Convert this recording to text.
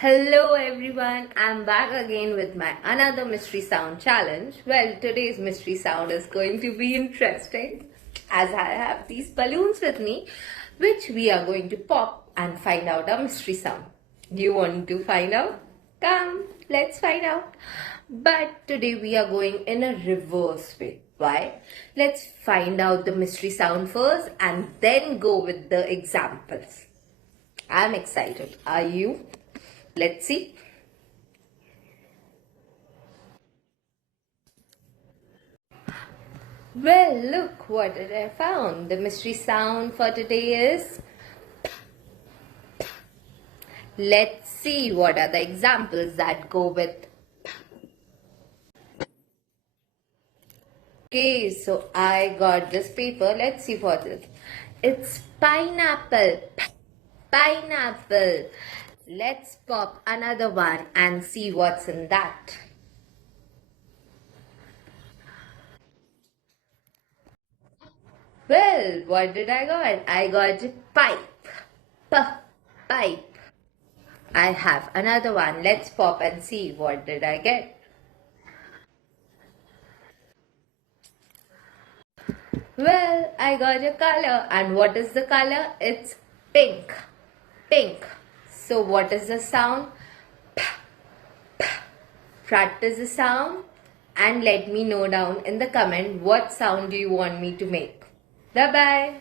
Hello everyone, I'm back again with my another mystery sound challenge. Well, today's mystery sound is going to be interesting as I have these balloons with me which we are going to pop and find out a mystery sound. Do you want to find out? Come, let's find out. But today we are going in a reverse way. Why? Let's find out the mystery sound first and then go with the examples. I'm excited. Are you? Let's see. Well, look what did I found. The mystery sound for today is. Let's see what are the examples that go with. Okay, so I got this paper. Let's see what it is. It's pineapple. Pineapple. Let's pop another one and see what's in that. Well, what did I got? I got pipe. Pipe. I have another one. Let's pop and see what did I get. Well, I got a color. And what is the color? It's pink. Pink. So what is the sound? P, p. Practice the sound and let me know down in the comment what sound do you want me to make. Bye bye.